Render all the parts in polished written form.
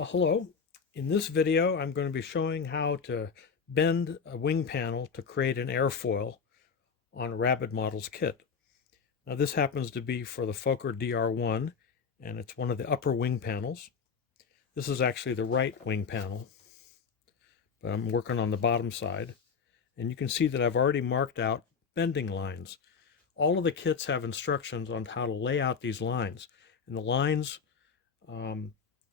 Well, hello. In this video, I'm going to be showing how to bend a wing panel to create an airfoil on a Rabid Models kit. Now, this happens to be for the Fokker DR1, and it's one of the upper wing panels. This is actually the right wing panel, but I'm working on the bottom side. And you can see that I've already marked out bending lines. All of the kits have instructions on how to lay out these lines, and the lines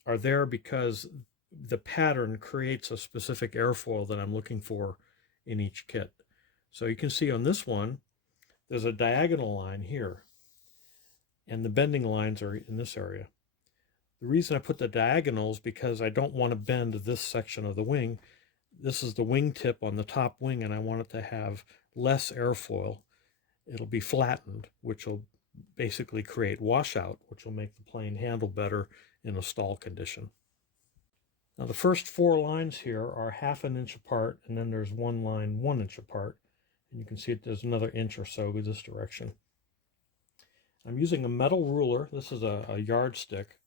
are there because the pattern creates a specific airfoil that I'm looking for in each kit. So you can see on this one, there's a diagonal line here, and the bending lines are in this area. The reason I put the diagonals because I don't want to bend this section of the wing. This is the wing tip on the top wing, and I want it to have less airfoil. It'll be flattened, which will basically create washout, which will make the plane handle better in a stall condition. Now the first four lines here are 1/2 inch apart, and then there's one line 1 inch apart. And you can see there's another inch or so in this direction. I'm using a metal ruler. This is a yardstick,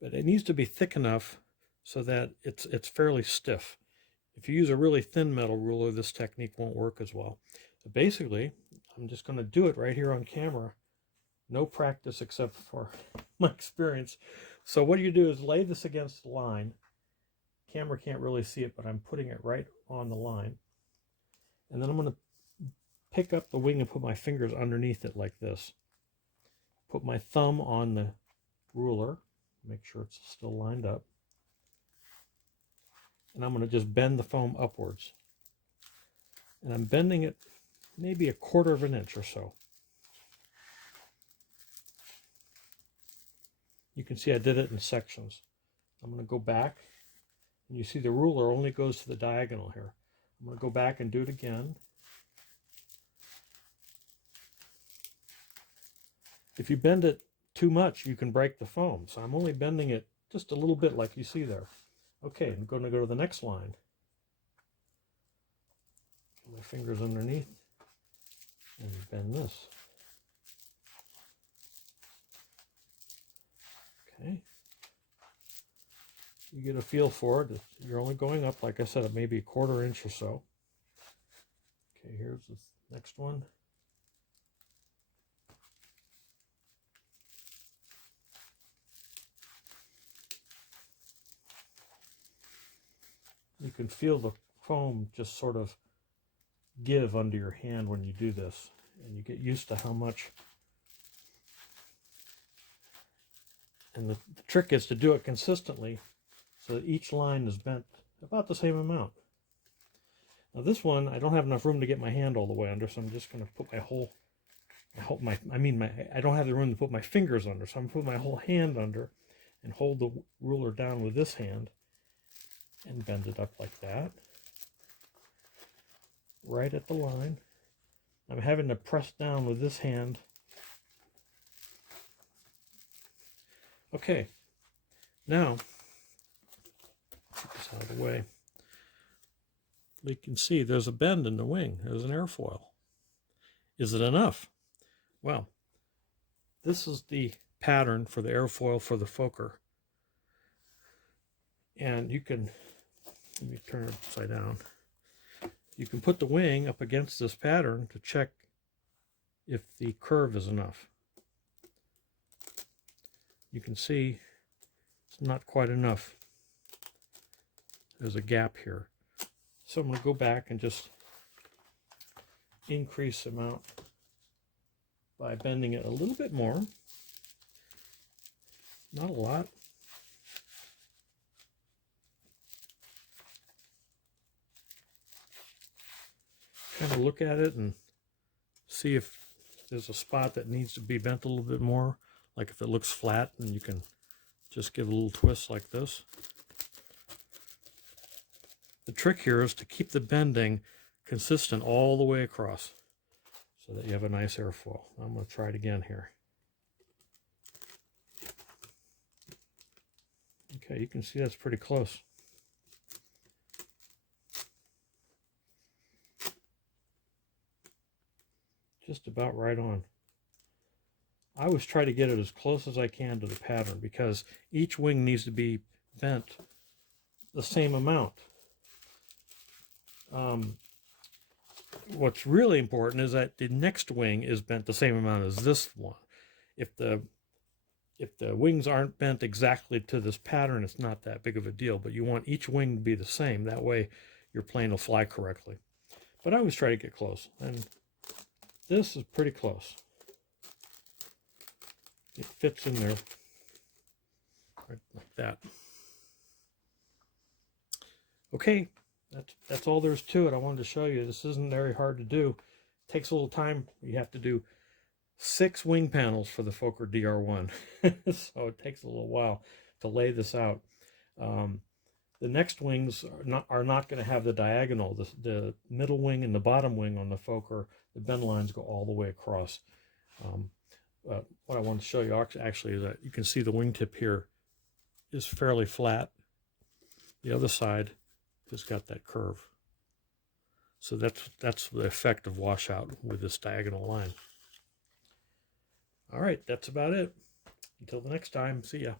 but it needs to be thick enough so that it's fairly stiff. If you use a really thin metal ruler, this technique won't work as well. But basically, I'm just going to do it right here on camera. No practice except for my experience. So what you do is lay this against the line. Camera can't really see it, but I'm putting it right on the line. And then I'm going to pick up the wing and put my fingers underneath it like this. Put my thumb on the ruler, make sure it's still lined up. And I'm going to just bend the foam upwards. And I'm bending it maybe 1/4 inch or so. You can see I did it in sections. I'm going to go back, and you see the ruler only goes to the diagonal here. I'm going to go back and do it again. If you bend it too much, you can break the foam. So I'm only bending it just a little bit like you see there. Okay, I'm going to go to the next line. Get my fingers underneath and bend this. Okay. You get a feel for it. You're only going up, like I said, maybe 1/4 inch or so. Okay, here's the next one. You can feel the foam just sort of give under your hand when you do this, and you get used to how much. And the trick is to do it consistently so that each line is bent about the same amount. Now this one, I don't have enough room to get my hand all the way under, so I'm just going to put my whole, I don't have the room to put my fingers under, so I'm going to put my whole hand under and hold the ruler down with this hand and bend it up like that. Right at the line. I'm having to press down with this hand. Okay, now, get this out of the way. You can see there's a bend in the wing. There's an airfoil. Is it enough? Well, this is the pattern for the airfoil for the Fokker. And you can, let me turn it upside down. You can put the wing up against this pattern to check if the curve is enough. You can see it's not quite enough. There's a gap here. So I'm going to go back and just increase the amount by bending it a little bit more. Not a lot. Kind of look at it and see if there's a spot that needs to be bent a little bit more. Like if it looks flat, and you can just give a little twist like this. The trick here is to keep the bending consistent all the way across so that you have a nice airfoil. I'm going to try it again here. Okay, you can see that's pretty close. Just about right on. I always try to get it as close as I can to the pattern because each wing needs to be bent the same amount. What's really important is that the next wing is bent the same amount as this one. If the wings aren't bent exactly to this pattern, it's not that big of a deal, but you want each wing to be the same. That way your plane will fly correctly. But I always try to get close, and this is pretty close. It fits in there right like that. Okay, that's all there's to it. I wanted to show you. This isn't very hard to do. It takes a little time. You have to do 6 wing panels for the Fokker DR1. So it takes a little while to lay this out. The next wings are not going to have the diagonal. The middle wing and the bottom wing on the Fokker, the bend lines go all the way across. What I want to show you actually is that you can see the wingtip here is fairly flat. The other side has got that curve. So that's the effect of washout with this diagonal line. All right, that's about it. Until the next time, see ya.